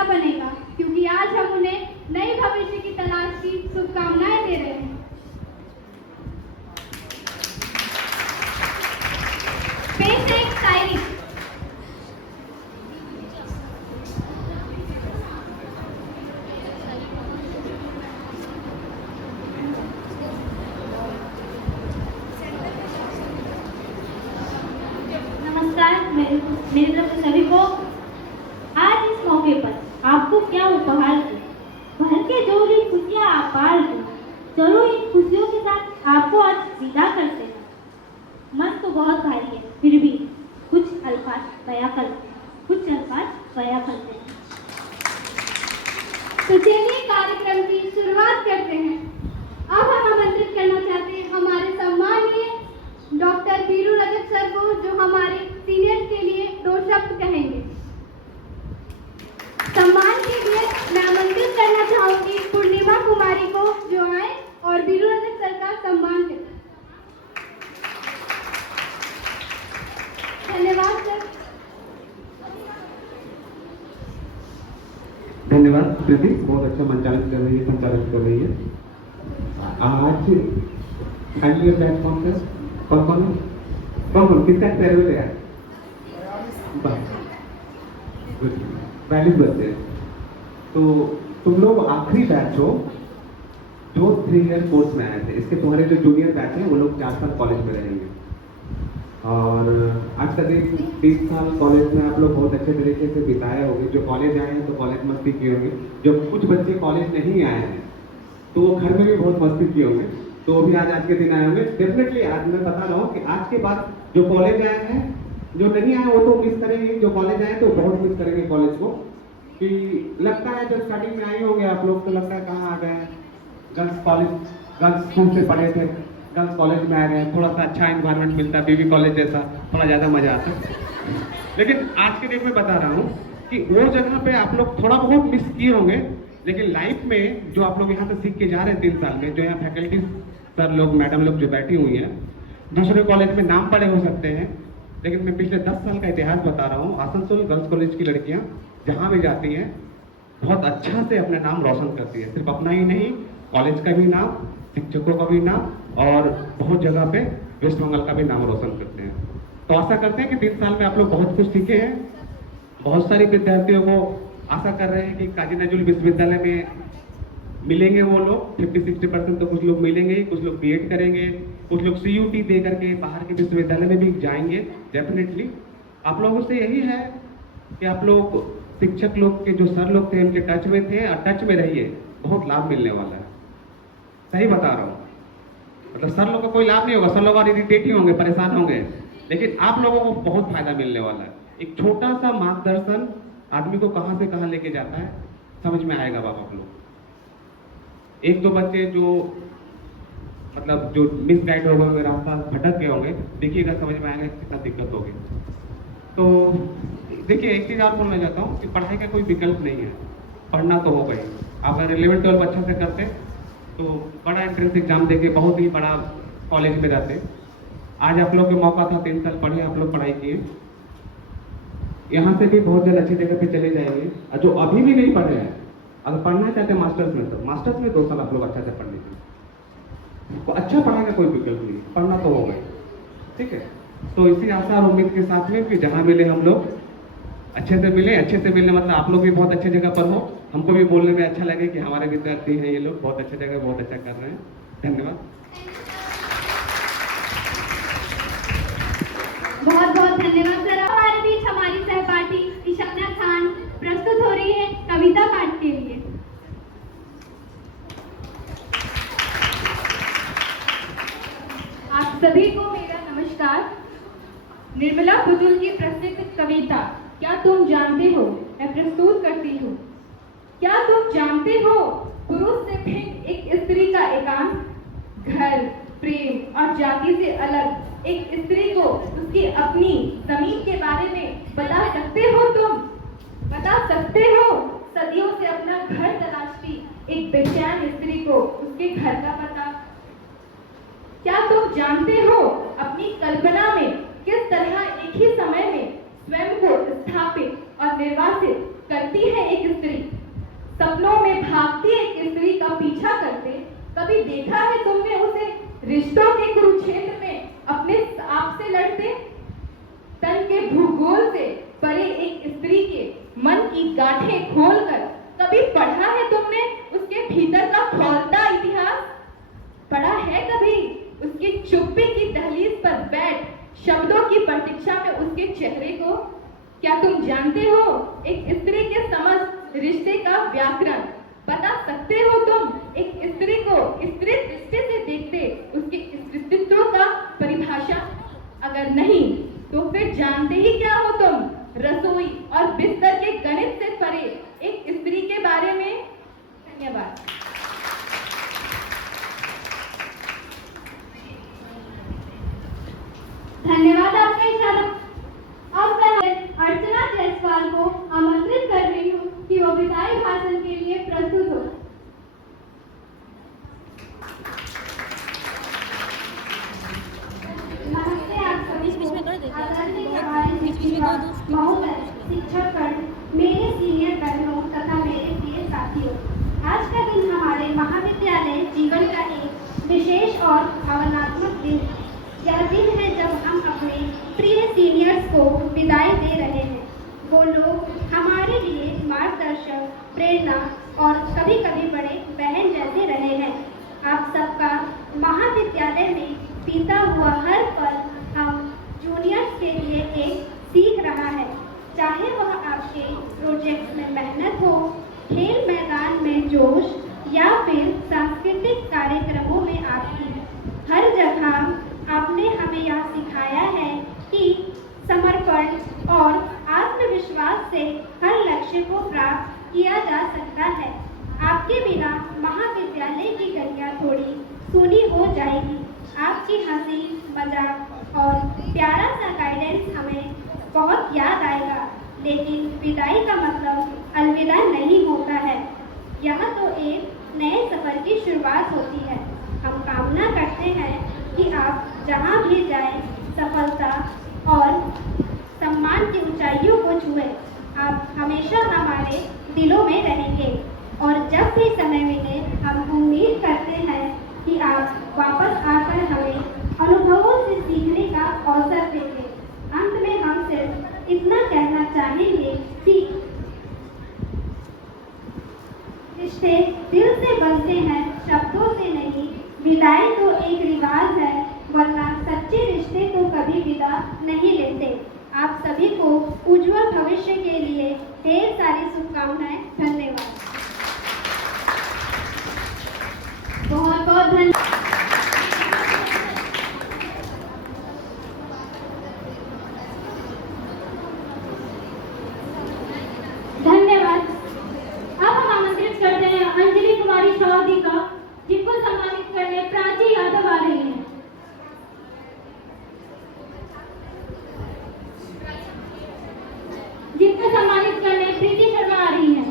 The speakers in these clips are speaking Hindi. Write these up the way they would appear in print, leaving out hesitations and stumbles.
हिस्सा बनेगा, क्योंकि आज हम उन्हें नए भविष्य की तलाश की शुभकामनाएं दे रहे हैं। पेश है एक शायरी। नमस्कार मेरी तरफ से सभी को। आज इस मौके पर आपको क्या उपहार दूं? भर के जोड़ी खुशियां आप पाल दूं। चलो इन खुशियों के साथ आपको आज विदा करते हैं। मन तो बहुत भारी है, फिर भी कुछ अल्फाज बयां करते हैं। तो चलिए कार्यक्रम की शुरुआत करते हैं। अब हम आमंत्रित करना चाहते हैं हमारे सम्मानीय डॉक्टर बीरू रजक सर को, जो हमारे सीनियर्स के लिए 2 शब्द कहेंगे। सम्मान के लिए मैं आमंत्रित करना चाहूंगी पूर्णिमा कुमारी को, जो आए और बीरू रजक सर का सम्मान करें। धन्यवाद सर। धन्यवाद प्रीति, बहुत अच्छा संचालित कर रही है। आज फाइनली प्लेटफॉर्म पर कौन किसका फेयरवेल है? 42 बच्चे। तो तुम लोग आखिरी बैच हो जो 3 ईयर कोर्स में आए थे। इसके तुम्हारे जो जूनियर बैच हैं वो लोग 4 साल कॉलेज में रहेंगे, और आज का दिन 30 साल कॉलेज में आप लोग बहुत अच्छे तरीके से बिताए होंगे। जो कॉलेज आए हैं तो कॉलेज मस्ती किए होंगे, जो कुछ बच्चे कॉलेज नहीं आए हैं तो वो घर में भी बहुत मस्ती किए होंगे, तो वो भी आज के दिन आए होंगे। डेफिनेटली आज मैं बता रहा हूँ कि आज के बाद जो कॉलेज आए हैं, जो नहीं आए वो तो मिस करेंगे, जो कॉलेज आए तो बहुत मिस करेंगे कॉलेज को। कि लगता है जब स्टार्टिंग में आए होंगे आप लोग तो लगता है कहाँ आ गए, गर्ल्स स्कूल से पढ़े थे, गर्ल्स कॉलेज में आ गए, थोड़ा सा अच्छा एनवायरनमेंट मिलता है, बीबी कॉलेज जैसा, थोड़ा ज़्यादा मजा आता है। लेकिन आज के डेट में बता रहा हूँ कि वो जगह पे आप लोग थोड़ा बहुत मिस किए होंगे, लेकिन लाइफ में जो आप लोग यहाँ से सीख के जा रहे हैं 3 साल में, जो यहाँ फैकल्टी सर लोग मैडम लोग जो बैठी हुई हैं, दूसरे कॉलेज में नाम पढ़े हो सकते हैं, लेकिन मैं पिछले 10 साल का इतिहास बता रहा हूँ। आसनसोल गर्ल्स कॉलेज की लड़कियाँ जहाँ भी जाती हैं बहुत अच्छा से अपना नाम रोशन करती है, सिर्फ अपना ही नहीं, कॉलेज का भी नाम, शिक्षकों का भी नाम, और बहुत जगह पे वेस्ट बंगाल का भी नाम रोशन करते हैं। तो आशा करते हैं कि 3 साल में आप लोग बहुत कुछ सीखे हैं। बहुत सारे विद्यार्थियों को आशा कर रहे हैं कि काजी नजरुल विश्वविद्यालय में मिलेंगे वो लोग 50-60%, तो कुछ लोग मिलेंगे, कुछ लोग बीएड करेंगे, कुछ लोग CUT दे करके बाहर के विश्वविद्यालय में भी जाएंगे। डेफिनेटली आप लोगों से यही है कि आप लोग शिक्षक लोग के जो सर लोग थे उनके टच में थे, और टच में रहिए, बहुत लाभ मिलने वाला है। सही बता रहा हूँ, मतलब सर लोग का कोई लाभ नहीं होगा, सर लोग और इरिटेट ही होंगे, परेशान होंगे, लेकिन आप लोगों को बहुत फायदा मिलने वाला है। एक छोटा सा मार्गदर्शन आदमी को कहाँ से कहाँ लेके जाता है समझ में आएगा। बाबा आप लोग 1-2 बच्चे जो मतलब जो मिस गाइड हो गए, रास्ता भटक गए होंगे, देखिएगा समझ में आएगा कितना दिक्कत होगी। तो देखिए एक चीज़ और बोलना चाहता हूँ कि पढ़ाई का कोई विकल्प नहीं है, पढ़ना तो होगा ही। आप अगर 11-12 अच्छा से करते तो बड़ा एंट्रेंस एग्जाम देके बहुत ही बड़ा कॉलेज में रहते। आज आप लोग के मौका था, 3 साल पढ़े, आप लोग पढ़ाई किए, यहाँ से भी बहुत जल्द अच्छी जगह पे चले जाएंगे। और जो अभी भी नहीं पढ़ रहे हैं, अगर पढ़ना चाहते हैं मास्टर्स में, तो मास्टर्स में 2 साल आप लोग अच्छा से पढ़ लीजिए। तो अच्छा पढ़ाई का कोई विकल्प नहीं, पढ़ना तो होगा ही, ठीक है। तो इसी आशा और उम्मीद के साथ में कि जहाँ मिले हम लोग अच्छे से मिले, अच्छे से मिलने मतलब आप लोग भी बहुत अच्छी जगह पर हो, हमको भी बोलने में अच्छा लगे कि हमारे विद्यार्थी हैं ये लोग बहुत अच्छी जगह बहुत अच्छा कर रहे हैं। धन्यवाद। बहुत बहुत धन्यवाद सर। हमारे बीच हमारी सहपाठी ईशाना खान प्रस्तुत हो रही है कविता पाठ के लिए। आप सभी को मेरा नमस्कार। निर्मला बुजुल की प्रसिद्ध कविता क्या तुम जानते हो मैं प्रस्तुत करती हूँ। क्या तुम जानते हो पुरुष से भिन्न एक स्त्री का एकांत, घर, प्रेम और जाति से अलग एक स्त्री को उसकी अपनी जमीन के बारे में बता सकते हो? तुम बता सकते हो सदियों से अपना घर तलाशती एक बेचैन स्त्री को उसके घर का पता? क्या तुम जानते हो अपनी कल्पना में किस तरह एक ही समय में स्वयं को स्थापित और निर्वासित करती है एक स्त्री? भागती एक स्त्री का पीछा करते कभी देखा है तुमने उसे रिश्तों के कुरुक्षेत्र में अपने आप से लड़ते? तन के भूगोल से परे एक स्त्री के मन की गांठें खोलकर कभी पढ़ा है तुमने उसके भीतर का खौलता इतिहास? पढ़ा है कभी उसकी चुप्पी की दहलीज पर बैठ शब्दों की प्रतीक्षा में उसके चेहरे को? क्या तुम जानते हो एक स्त्री के समस्त रिश्ते का व्याकरण? बता सकते हो तुम एक स्त्री को स्त्री दृष्टि से देखते उसके अस्तित्व का परिभाषा? अगर नहीं तो फिर जानते ही क्या हो तुम रसोई और बिस्तर के गणित से परे एक स्त्री के बारे में? धन्यवाद। धन्यवाद आपका इशारा। अब मैं अर्चना जायसवाल को आमंत्रित कर रही हूँ कि वो विदाई भाषण के लिए प्रस्तुत हो। नमस्ते आप सभी को। आदरणीय हमारे शिक्षिका महोदय, शिक्षकगण, मेरे सीनियर बहनों तथा मेरे प्रिय साथियों, आज का दिन हमारे महाविद्यालय जीवन का एक विशेष और भावनात्मक दिन है। यह दिन है जब हम अपने प्रिय सीनियर्स को विदाई दे रहे हैं। वो लोग हमारे लिए मार्गदर्शक, प्रेरणा और कभी कभी बड़े बहन जैसे रहे हैं। आप सबका महाविद्यालय में बीता हुआ हर पल हम जूनियर्स के लिए एक सीख रहा है। चाहे वह आपके प्रोजेक्ट में मेहनत हो, खेल मैदान में जोश या फिर सांस्कृतिक कार्यक्रमों में आपकी, हर जगह आपने हमें यह सिखाया है कि समर्पण और आत्मविश्वास से हर लक्ष्य को प्राप्त किया जा सकता है। आपके बिना महाविद्यालय की गलियां थोड़ी सूनी हो जाएगी। आपकी हंसी, मजाक और प्यारा सा गाइडेंस हमें बहुत याद आएगा। लेकिन विदाई का मतलब अलविदा नहीं होता है। यह तो एक नए सफर की शुरुआत होती है। हम कामना करते हैं कि आप जहाँ भी जाएं, सफलता और सम्मान की ऊंचाइयों को छुए। आप हमेशा हमारे दिलों में रहेंगे और जब भी समय मिले हम उम्मीद करते हैं कि आप वापस आकर हमें अनुभवों से सीखने का अवसर देंगे। अंत में हम सिर्फ इतना कहना चाहेंगे कि रिश्ते दिल से बनते हैं, शब्दों से नहीं। विदाई तो एक रिवाज है, वरना सच्चे रिश्ते तो कभी विदा नहीं लेते। आप सभी को उज्जवल भविष्य के लिए ढेर सारी शुभकामनाएं। धन्यवाद। बहुत बहुत धन्यवाद। धन्यवाद। अब हम आमंत्रित करते हैं अंजलि कुमारी चौधरी का, जिनको सम्मानित करने प्राची यादव आ रही हैं। जिनको सम्मानित करने प्रीति शर्मा आ रही हैं।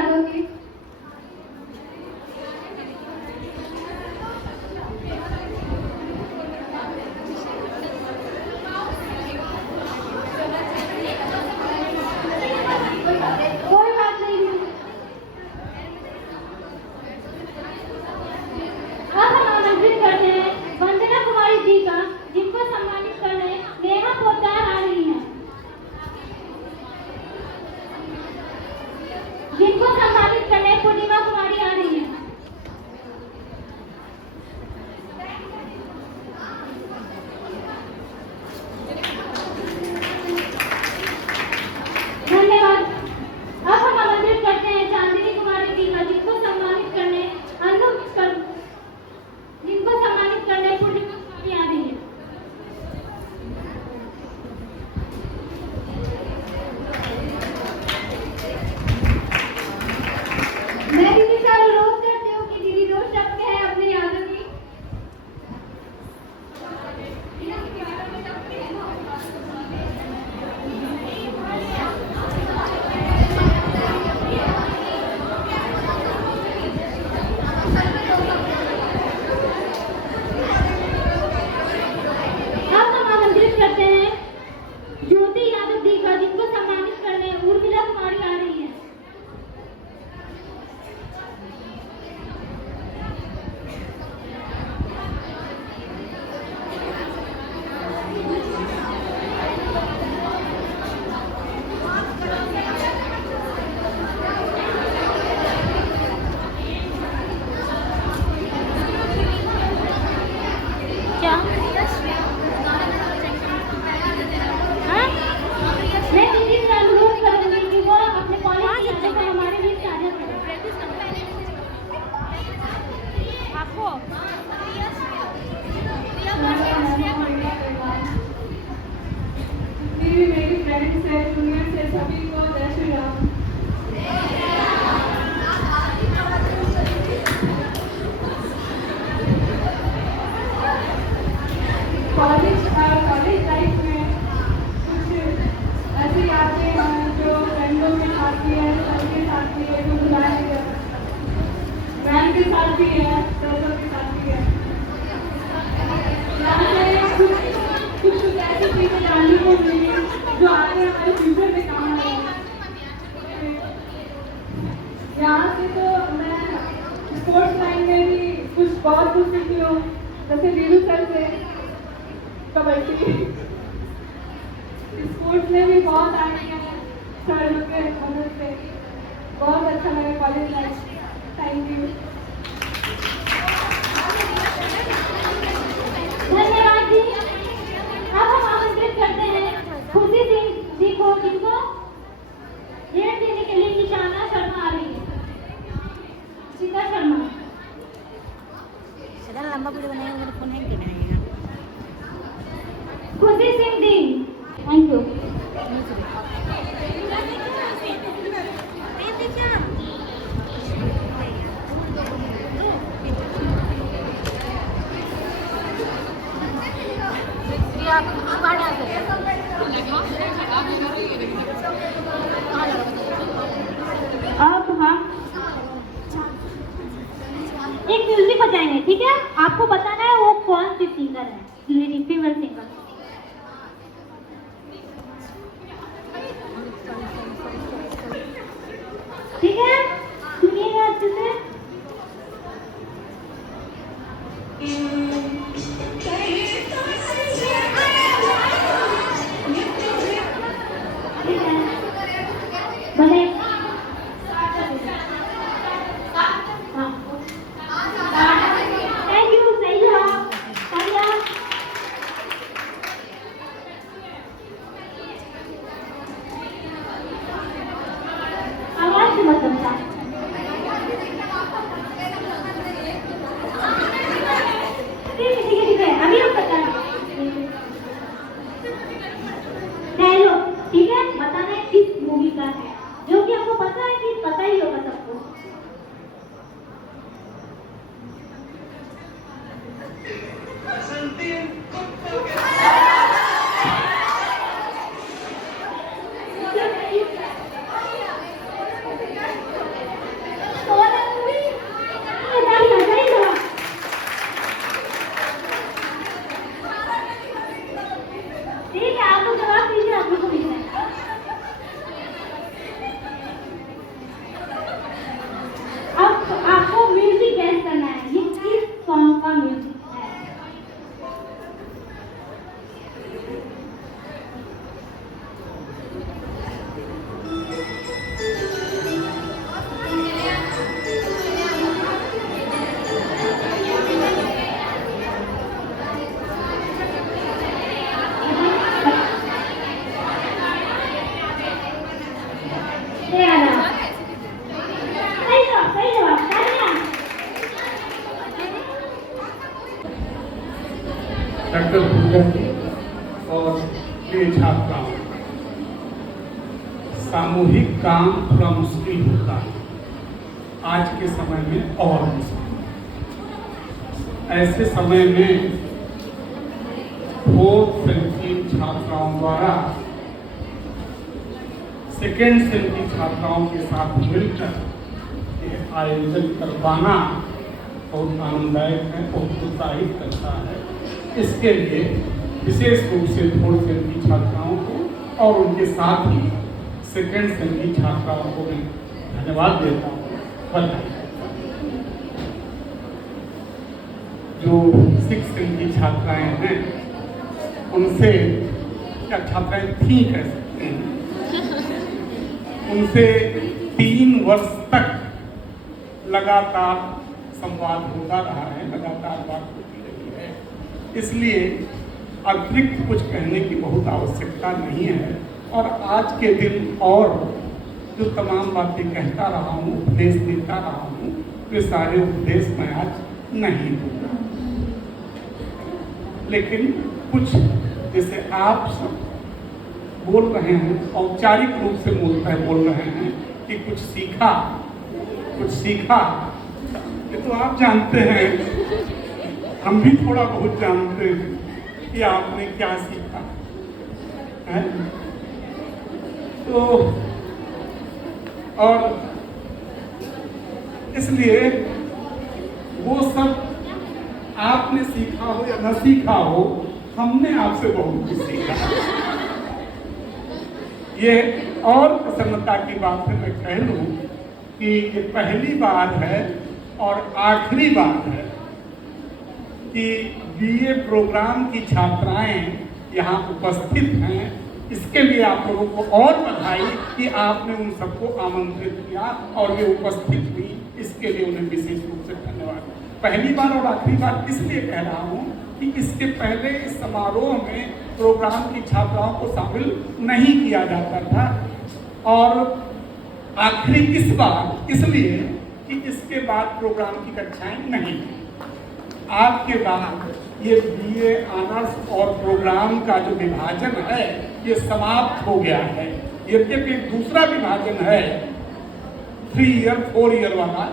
यादों की। कोई बात नहीं। अब हम आमंत्रित करते हैं वंदना कुमारी जी का, जिनको सम्मानित करने नेहा पोद्दार आ रही हैं। जिनको सम्मानित करने पूर्णिमा कुमारी आ रही हैं। धन्यवाद। अब हम आमंत्रित करते हैं चांदनी कुमारी जी का, जिनको सम्मानित करने पूर्णिमा कुमारी आ रही है। मैं दीदी से अनुरोध करती हूँ कि दीदी 2 शब्द कहें अपनी यादों की। अब हम आमंत्रित करते हैं ज्योति यादव दी का, जिनको सम्मानित करने उर्मिला कुमारी आ रही है। क्या? मैं दीदी से अनुरोध करूंगी कि वो अपने कॉलेज की यादों को हमारे बीच साझा करें। आपको मेरी फ्रेंड्स है, जूनियर्स है, सभी को जय श्री राम। कॉलेज लाइफ में कुछ ऐसी यादें हैं जो फ्रेंडों के साथ भी है, सबके साथ भी है, जो बुलाए गए मैम के साथ भी है, दोस्तों के साथ भी है। यहाँ से कुछ ऐसी चीजें जानने को मिली जो आगे हमारे फ्यूचर में काम आएगी। यहाँ से तो मैं स्पोर्ट्स लाइन में भी बहुत कुछ सीखी हूँ, जैसे वीरू सर से कबड्डी। स्पोर्ट्स में भी बहुत आगे हैं सर लोग के मदद से। बहुत अच्छा लगा कॉलेज लाइफ। Thank you. धन्यवाद जी। अब हम आमंत्रित करते हैं खुशी सिंह जी को, जिनको ऋण देने के लिए निशाना शर्मा आ रही है। चिता शर्मा। लंबा वीडियो बनाएगा, मेरा फोन हैंग करना है। खुशी सिंह दी, थैंक यू। अब हम एक म्यूजिक बजाएंगे, ठीक है? आपको बताना है वो कौन सी सिंगर है, फीमेल सिंगर। ठीक है, सुनिएगा अच्छे से। ठीक है, बने। थैंक यू, सही जवाब। प्रिय छात्राओं, सामूहिक काम थोड़ा मुश्किल होता है आज के समय में, और मुश्किल। ऐसे समय में 4th सेम की छात्राओं द्वारा सेकेंड सेम की छात्राओं के साथ मिलकर यह आयोजन करवाना बहुत आनंददायक है, बहुत उत्साहित करता है। इसके लिए विशेष रूप से 4th सेम की छात्राओं को और उनके साथ ही सेकेंड सेम की छात्राओं को मैं धन्यवाद देता हूँ, बधाई। जो 6th सेम की छात्राएं हैं उनसे, क्या छात्राएं थी कह सकते हैं, उनसे 3 वर्ष तक लगातार संवाद होता रहा है, लगातार बात होती रही है। इसलिए अतिरिक्त कुछ कहने की बहुत आवश्यकता नहीं है। और आज के दिन और जो तमाम बातें कहता रहा हूँ, उपदेश देता रहा हूँ, वे सारे उपदेश मैं आज नहीं दूंगा। लेकिन कुछ जैसे आप सब बोल रहे हैं, औपचारिक रूप से बोल रहे हैं कि कुछ सीखा, ये तो आप जानते हैं, हम भी थोड़ा बहुत जानते हैं कि आपने क्या सीखा है। तो और इसलिए वो सब आपने सीखा हो या न सीखा हो, हमने आपसे बहुत कुछ सीखा। ये और प्रसन्नता की बात है, मैं कह लूं कि ये पहली बार है और आखिरी बार है कि बीए प्रोग्राम की छात्राएं यहाँ उपस्थित हैं। इसके लिए आप लोगों को और बधाई कि आपने उन सबको आमंत्रित किया और वे उपस्थित हुई, इसके लिए उन्हें विशेष रूप से धन्यवाद। पहली बार और आखिरी बार इसलिए कह रहा हूँ कि इसके पहले इस समारोह में प्रोग्राम की छात्राओं को शामिल नहीं किया जाता था, और आखिरी इस बार इसलिए कि इसके बाद प्रोग्राम की कक्षाएं नहीं थी। आज के बाद ये बीए ऑनर्स और प्रोग्राम का जो विभाजन है ये समाप्त हो गया है। यद्यपि एक दूसरा विभाजन है 3 ईयर 4 ईयर वाला,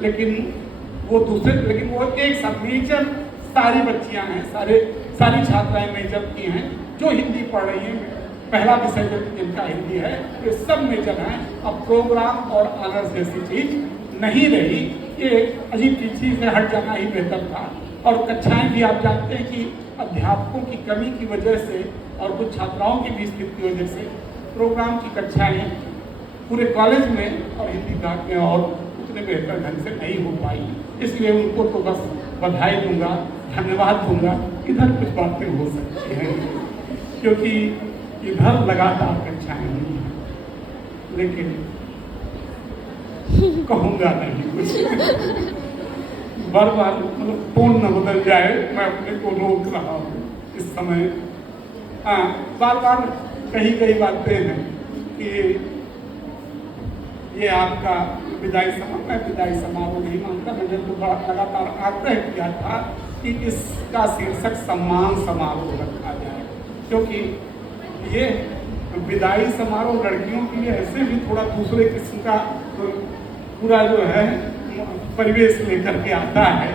लेकिन वो एक सब मेजर सारी बच्चियां हैं, सारी छात्राएं मेजर की हैं जो हिंदी पढ़ रही हैं। पहला विषय जिनका हिंदी है ये सब मेजर हैं। अब प्रोग्राम और ऑनर्स जैसी चीज नहीं रही, ये अजीब चीज से हट जाना ही बेहतर था। और कक्षाएं भी आप जानते हैं कि अध्यापकों की कमी की वजह से और कुछ छात्राओं की भी स्थिति की वजह से प्रोग्राम की कक्षाएं पूरे कॉलेज में और हिंदी विभाग में और उतने बेहतर ढंग से नहीं हो पाई। इसलिए उनको तो बस बधाई दूंगा, धन्यवाद दूंगा। इधर कुछ बातें हो सकती हैं क्योंकि इधर लगातार कक्षाएं हुई हैं, लेकिन कहूँगा नहीं कुछ। बार बार मतलब टोन न बदल जाए, मैं अपने को रोक रहा हूँ इस समय। बार बार कही गई बातें हैं कि ये आपका विदाई समारोह, मैं विदाई समारोह नहीं मानता। मैंने तो लगातार आग्रह किया था कि इसका शीर्षक सम्मान समारोह रखा जाए, क्योंकि ये विदाई समारोह लड़कियों के लिए ऐसे भी थोड़ा दूसरे किस्म का पूरा जो है परिवेश लेकर के आता है।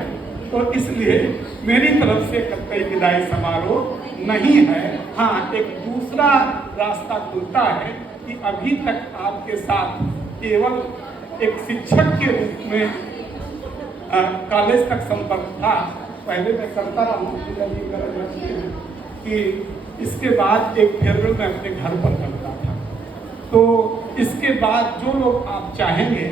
तो इसलिए मेरी तरफ से कतई विदाई समारोह नहीं है। हाँ, एक दूसरा रास्ता खुलता है कि अभी तक आपके साथ केवल एक शिक्षक के रूप में कॉलेज तक संपर्क था। पहले मैं करता रहा हूँ कि इसके बाद एक फेयरवेल मैं अपने घर पर करता था। तो इसके बाद जो लोग आप चाहेंगे,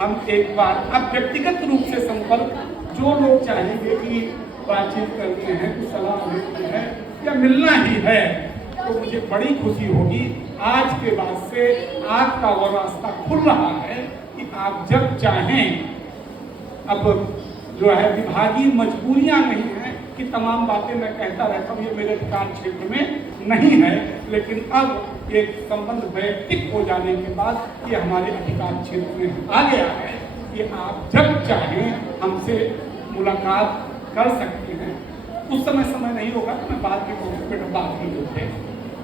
हम एक बार अब व्यक्तिगत रूप से संपर्क, जो लोग चाहेंगे कि बातचीत करते हैं, कुछ सलाह देते हैं या मिलना ही है, तो मुझे बड़ी खुशी होगी। आज के बाद से आपका वो रास्ता खुल रहा है कि आप जब चाहें, अब जो है विभागीय मजबूरियां नहीं है कि तमाम बातें मैं कहता रहता हूँ, ये मेरे अधिकार क्षेत्र में नहीं है। लेकिन अब एक संबंध वैयक्तिक हो जाने के बाद ये हमारे अधिकार क्षेत्र में आ गया है कि आप जब चाहें हमसे मुलाकात कर सकते हैं। उस समय नहीं होगा तो मैं बाद में कहूँगा बेटा बाद में होते।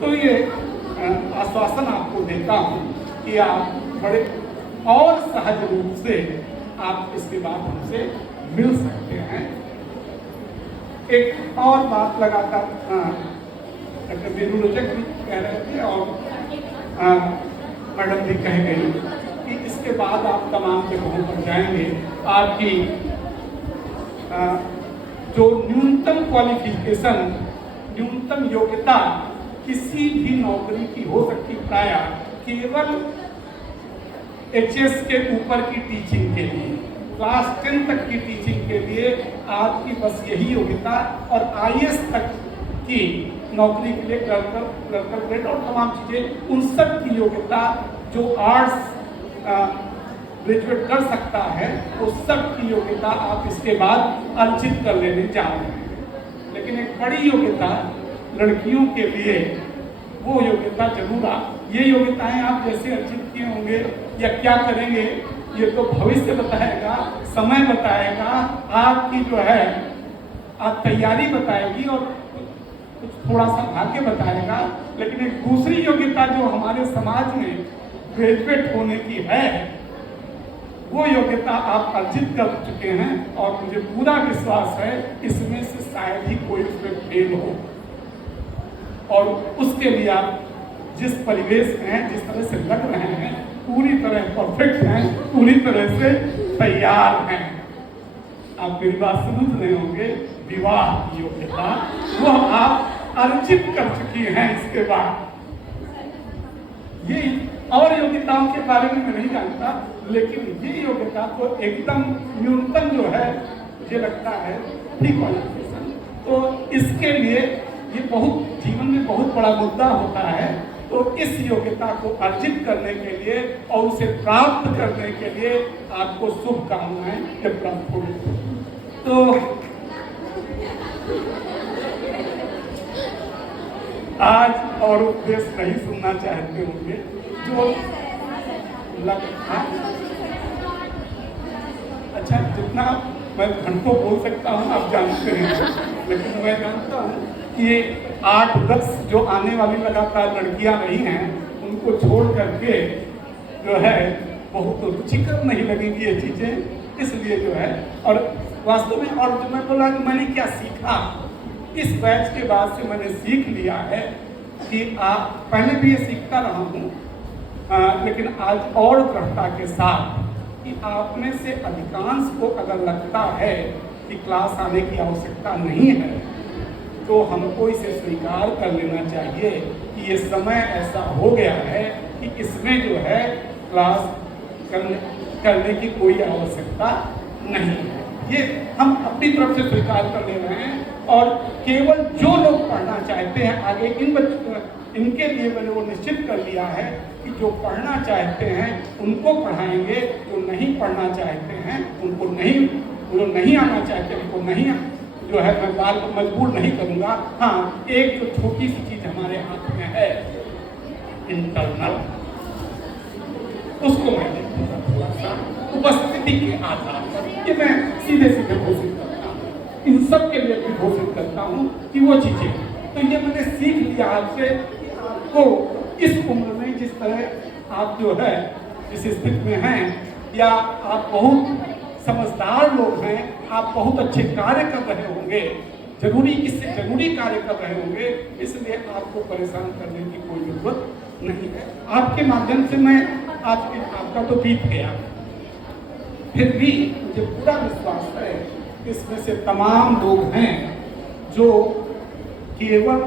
तो ये आश्वासन आपको देता हूँ कि आप बड़े और सहज रूप से आप इसके बाद हमसे मिल सकते हैं। एक और बात लगातार डॉक्टर बीरू रजक भी कह रहे थे और मैडम भी कह गई कि इसके बाद आप तमाम जगहों पर जाएंगे, आपकी जो न्यूनतम क्वालिफिकेशन, न्यूनतम योग्यता किसी भी नौकरी की हो सकती, प्राय केवल HS के ऊपर की टीचिंग के लिए, क्लास 10 तक की टीचिंग के लिए आपकी बस यही योग्यता, और IAS तक की नौकरी के लिए क्लर्कल ग्रेड और तमाम चीज़ें, उन सब की योग्यता जो आर्ट्स ग्रेजुएट कर सकता है, वो सब की योग्यता आप इसके बाद अर्जित कर लेने जा रहे हैं। लेकिन एक बड़ी योग्यता लड़कियों के लिए, वो योग्यता जरूर ये योग्यताएं आप जैसे अर्जित किए होंगे या क्या करेंगे, ये तो भविष्य बताएगा, समय बताएगा, आपकी जो है आप तैयारी बताएगी और कुछ थोड़ा सा भाग्य बताएगा। लेकिन एक दूसरी योग्यता जो हमारे समाज में ग्रेजुएट होने की है, वो योग्यता आप अर्जित कर चुके हैं और मुझे पूरा विश्वास है इसमें से शायद ही कोई उसमें फेल हो। और उसके लिए आप जिस परिवेश में हैं, जिस तरह से लग रहे हैं, पूरी तरह परफेक्ट हैं, पूरी तरह से तैयार हैं। आप मेरी बात समझ रहे होंगे, विवाह की योग्यता वो आप अर्जित कर चुकी हैं। इसके बाद ये और योग्यताओं के बारे में मैं नहीं जानता, लेकिन ये योग्यता तो एकदम न्यूनतम जो है, मुझे लगता है प्री क्वालिफिकेशन। तो इसके लिए ये बहुत जीवन में बहुत बड़ा मुद्दा होता है। तो इस योग्यता को अर्जित करने के लिए और उसे प्राप्त करने के लिए आपको शुभकामनाएं प्राप्त होगी। तो आज और उपदेश नहीं सुनना चाहते होंगे जो अच्छा, जितना मैं घंटों बोल सकता हूँ आप जानते हैं, लेकिन मैं जानता हूँ कि 8-10 जो आने वाली लगातार लड़कियां रही हैं, उनको छोड़ करके जो है बहुत रुचिकर नहीं लगेंगी ये चीज़ें। इसलिए जो है, और वास्तव में, और जो मैं बोला कि मैंने क्या सीखा इस बैच के बाद से, मैंने सीख लिया है कि आप, पहले भी ये सीखता रहा हूँ, लेकिन आज और दृढ़ता के साथ कि आप में से अधिकांश को अगर लगता है कि क्लास आने की आवश्यकता नहीं है, तो हमको इसे स्वीकार कर लेना चाहिए कि ये समय ऐसा हो गया है कि इसमें जो है क्लास करने की कोई आवश्यकता नहीं है। ये हम अपनी तरफ से स्वीकार कर ले रहे हैं। और केवल जो लोग पढ़ना चाहते हैं आगे, इन बच्चों, इनके लिए मैंने वो निश्चित कर लिया है कि जो पढ़ना चाहते हैं उनको पढ़ाएंगे, जो नहीं पढ़ना चाहते हैं उनको नहीं, जो नहीं आना चाहते उनको नहीं, जो है मैं बात मजबूर नहीं करूँगा। हाँ, एक जो छोटी सी चीज़ हमारे हाथ में है, इंटरनल, उसको मैं देखूँगा थोड़ा सा उपस्थिति के आधार पर। ये मैं सीधे सीधे घोषित करता हूँ, इन सब के लिए भी घोषित करता हूँ कि वो चीज़ें, तो ये मैंने सीख लिया आपसे कि आपको इस उम्र में जिस तरह आप जो है जिस स्थिति में हैं, या आप बहुत समझदार लोग हैं, आप बहुत अच्छे कार्य कर रहे होंगे, इससे जरूरी कार्य कर रहे होंगे, इसलिए आपको परेशान करने की कोई जरूरत नहीं है। आपके माध्यम से मैं आपका तो बीत गया, फिर भी मुझे पूरा विश्वास है इसमें से तमाम लोग हैं जो केवल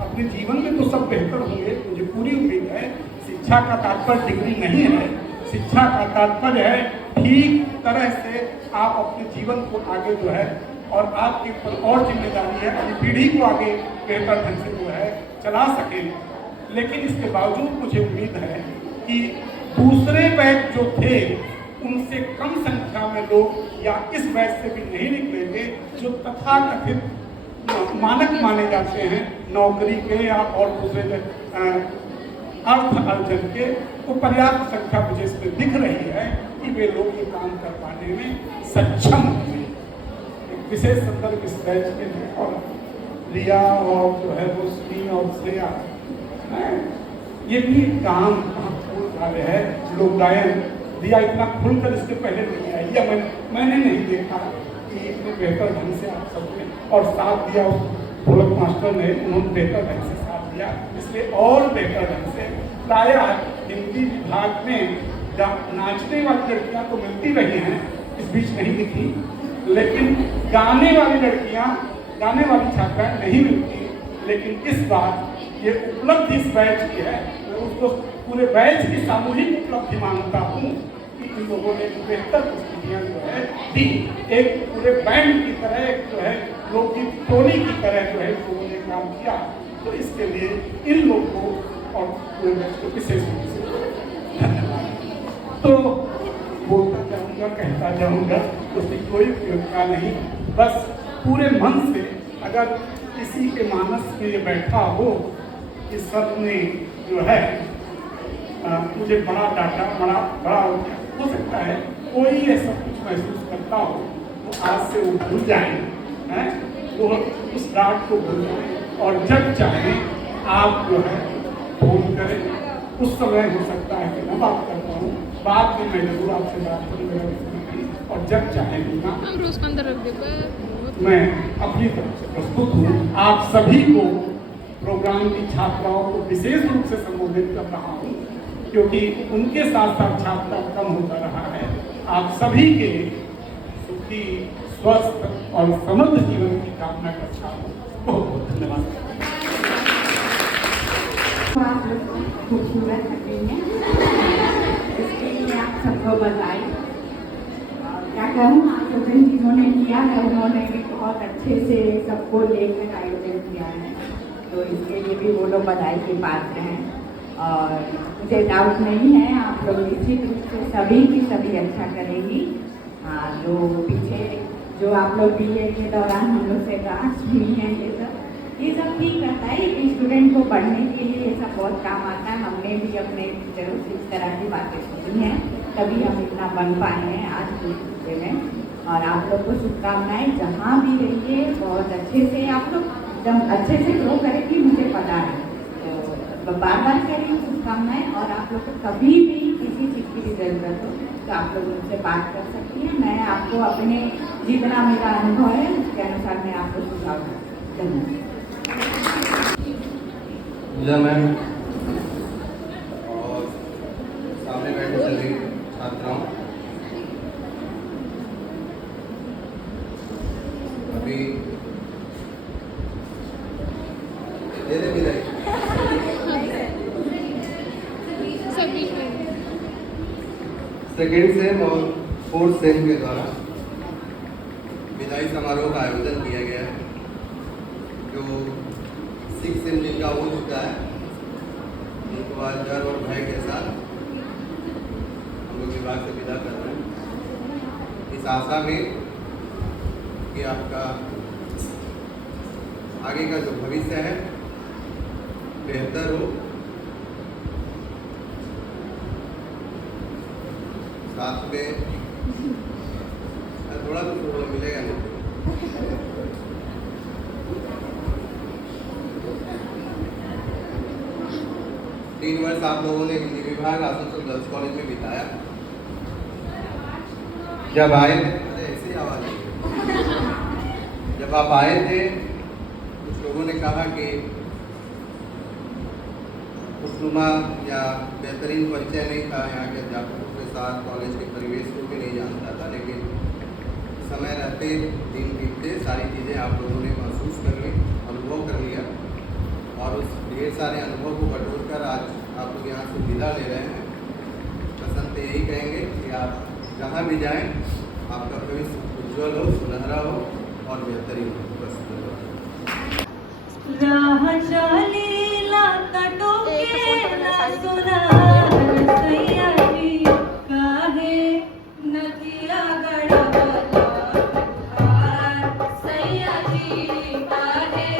अपने जीवन में तो सब बेहतर होंगे, मुझे पूरी उम्मीद है। शिक्षा का तात्पर्य डिग्री नहीं है, शिक्षा का तात्पर्य है ठीक तरह से आप अपने जीवन को आगे जो है, और आपके ऊपर और जिम्मेदारी है अपनी पीढ़ी को आगे बेहतर ढंग से जो है चला सकें। लेकिन इसके बावजूद मुझे उम्मीद है कि दूसरे बैच जो थे उनसे कम संख्या में लोग या इस बैच से भी नहीं निकलेंगे जो तथाकथित मानक माने जाते हैं नौकरी के या और दूसरे अर्थ अर्जन के। तो पर्याप्त संख्या मुझे इसमें दिख रही है कि वे लोग ये काम कर पाने में सक्षम होंगे। विशेष संदर्भ इस बैच के थे, और रिया और जो है वो सुनी और श्रेया, ये भी काम महत्वपूर्ण कार्य है। लोग गायन, रिया इतना खुलकर इसके पहले नहीं आई, या मैंने नहीं देखा कि इतने बेहतर ढंग से आप सबने और साथ दिया ढोलक मास्टर ने, उन्होंने बेहतर ढंग से साथ दिया, इसलिए और बेहतर ढंग से। प्रायः हिंदी विभाग में नाचने वाली लड़कियां तो मिलती रही हैं, इस बीच नहीं दिखी, लेकिन गाने वाली लड़कियां, गाने वाली छात्राएं नहीं मिलती। लेकिन इस बार ये उपलब्धि इस बैच की है, मैं उसको पूरे बैच की सामूहिक उपलब्धि मानता हूँ कि इन लोगों ने बेहतर प्रस्तुतियाँ जो है दी। एक पूरे बैंड की तरह, एक जो है लोकगीत टोली की तरह जो है इन लोगों ने काम किया। तो इसके लिए इन लोगों को और पूरे बैच को विशेष रूप से धन्यवाद। तो बोलता जाऊँगा, कहता जाऊँगा, उसकी कोई उपयोगिता नहीं। बस पूरे मन से अगर किसी के मानस में ये बैठा हो कि सर ने जो है मुझे बड़ा डांटा, बड़ा हो सकता है कोई ऐसा कुछ महसूस करता हो, वो आज से वो भूल जाए, वो उस डांट को भूल जाए, और जब चाहे आप जो है फोन करें। उस समय हो सकता है कि मैं बात करता हूँ, बाद में मैं जरूर आपसे बात करूँगी, और जब चाहे मैं अपनी तरफ से प्रस्तुत हूँ। आप सभी को, प्रोग्राम की छात्राओं को विशेष रूप से संबोधित कर रहा हूँ, क्योंकि उनके साथ साथ छात्रा कम होता रहा है। आप सभी के सुखी, स्वस्थ और समृद्ध जीवन की कामना करता हूँ। बहुत बहुत धन्यवाद। आप लोग खूबसूरत लगते हैं, इसके लिए आप सबको बधाई। क्या कहूँ, आप लोग जिन्होंने किया है उन्होंने भी बहुत अच्छे से सबको लेकर आयोजन किया है, तो इसके लिए भी वो लोग बधाई के पात्र हैं। और मुझे डाउट नहीं है, आप लोग निश्चित रूप से सभी की सभी अच्छा करेंगी। हाँ, जो पीछे जो आप लोग BA के दौरान हम लोग से डांस हुई हैं, ये सब ठीक रहता है। एक स्टूडेंट को पढ़ने के लिए ये सब बहुत काम आता है। हमने भी अपने टीचरों से इस तरह की बातें सुनी हैं, तभी हम इतना बन पाए हैं आज के हिस्से में। और आप लोग को शुभकामनाएं, जहाँ भी रहिए बहुत अच्छे से आप लोग एकदम अच्छे से ग्रो करेंगी, मुझे पता है। तो बार बार करेंगे शुभकामनाएं, और आप लोग को कभी भी किसी चीज़ की भी ज़रूरत हो तो आप लोग मुझसे बात कर सकती हैं। मैं आपको अपने जितना मेरा अनुभव है उसके अनुसार मैं आपको सुझाव दूँगी। धन्यवाद। पूजा मैम और सामने बैठे सभी छात्राओं, अभी धीरे धीरे सेकेंड सेम और फोर्थ सेम के द्वारा विदाई समारोह का आयोजन किया गया है, जो 6 सेम जिनका हो चुका है उनको आज डर और भय के साथ हम लोग विभाग से विदा कर रहे हैं, इस आशा में कि आपका आगे का जो भविष्य है बेहतर हो। साथ में थोड़ा तो मिलेगा नहीं, 3 वर्ष आप लोगों ने हिंदी विभाग आसनसोल गर्ल्स कॉलेज में बिताया। जब आए थे, ऐसी आवाज जब आप आए थे, कुछ लोगों ने कहा कि खुशनुमा या बेहतरीन परिचय नहीं था यहाँ के अध्यापकों के साथ, कॉलेज के परिवेश को भी नहीं जानता था, लेकिन समय रहते दिन बीतते सारी चीज़ें आप लोगों ने महसूस कर ली, अनुभव कर लिया, और उस ढेर सारे अनुभव को बटोर कर आज आप लोग यहाँ से विदा ले रहे हैं। पसंद तो यही कहेंगे कि आप जहाँ भी जाएं आपका भविष्य उज्ज्वल हो, सुनहरा हो और बेहतरीन हो। बस राह चलेला कटोकेला सुनार सैयाजी काहे नदिया गढ़वला हार सैयाजी काहे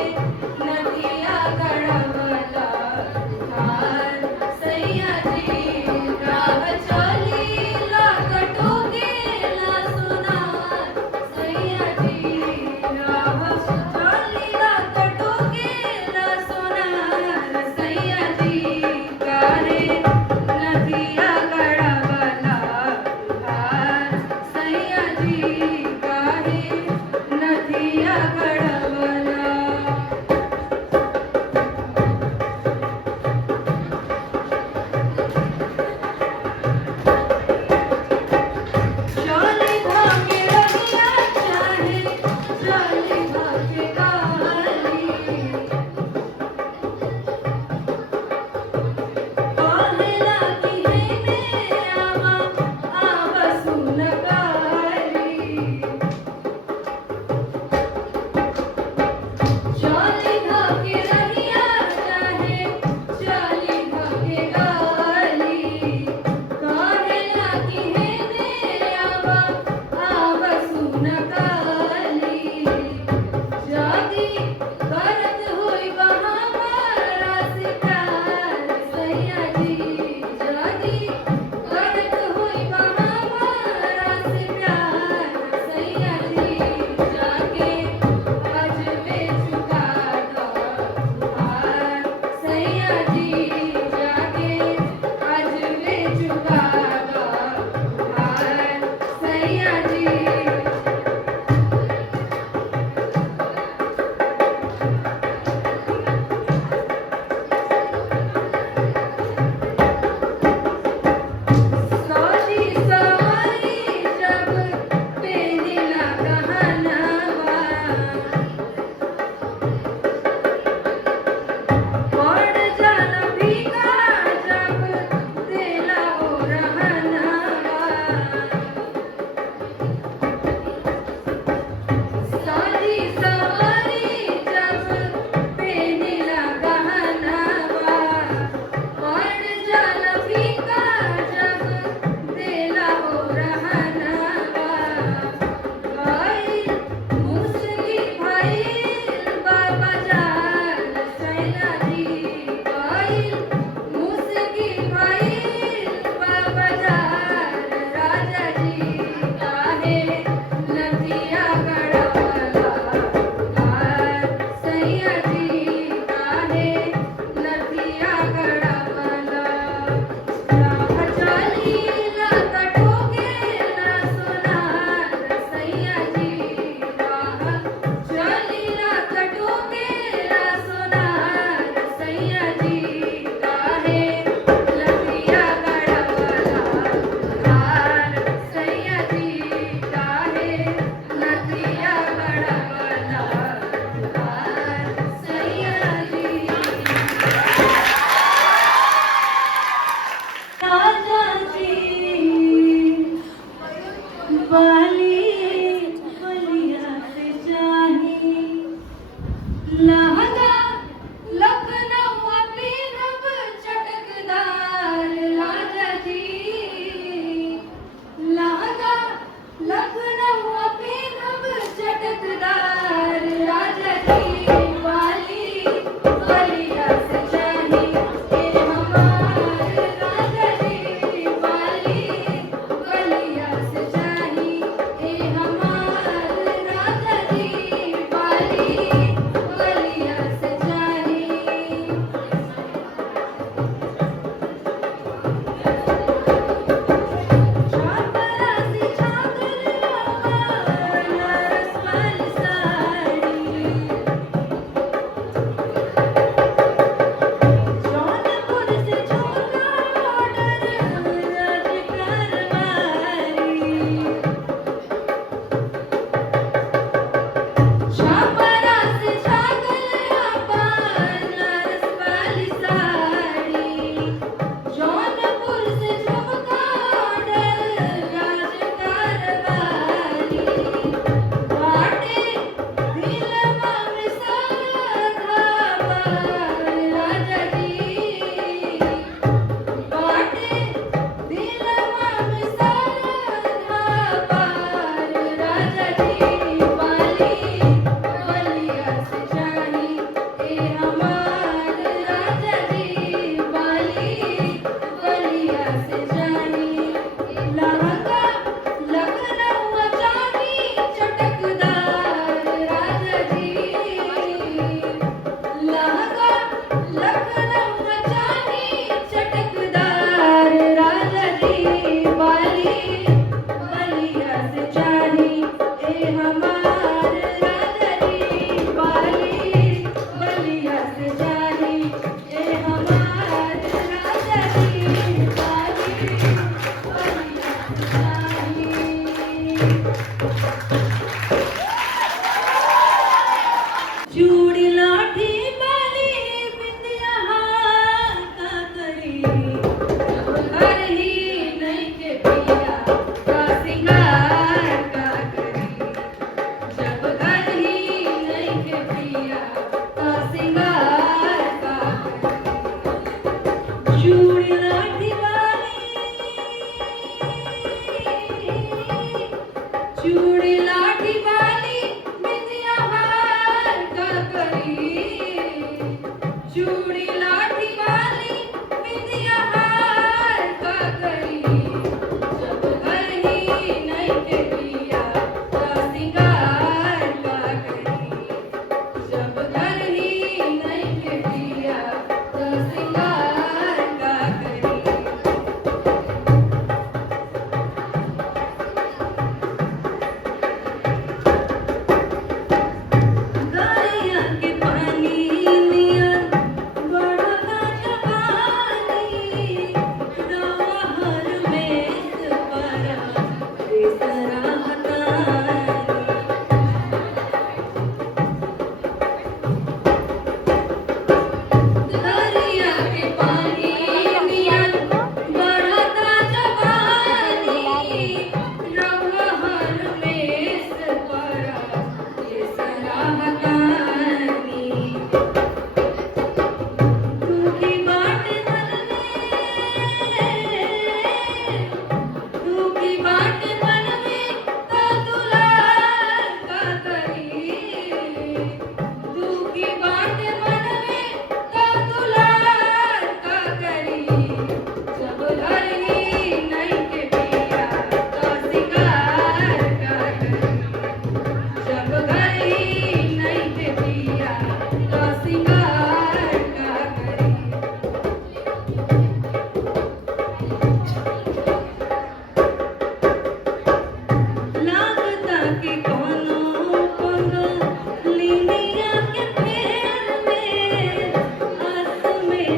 नदिया गढ़वला हार सैयाजी राह चलेला कटोकेला सुनार सैयाजी लाठी वाली विद्या हार का करी जब घर ही नहीं के दिया तो सिंगार का करी जब घर ही नहीं के दिया तो सिंगार का करी दरिया के पानी नियन बड़ा जवानी रवा हर मेस परा बेसरा हतानी दरिया के पानी नियन बड़ा जवानी रवा हर मेस परा बेसरा हतानी दुखी बाट मन में तो दुलार का करी दुखी बाट मन में तो दुलार का करी जब घर ही नहीं के पिया तो सिंगार का करी जब घर ही नहीं के पिया तो सिंगार का करी लागता कि कोनो लिनिया के फेर में आस में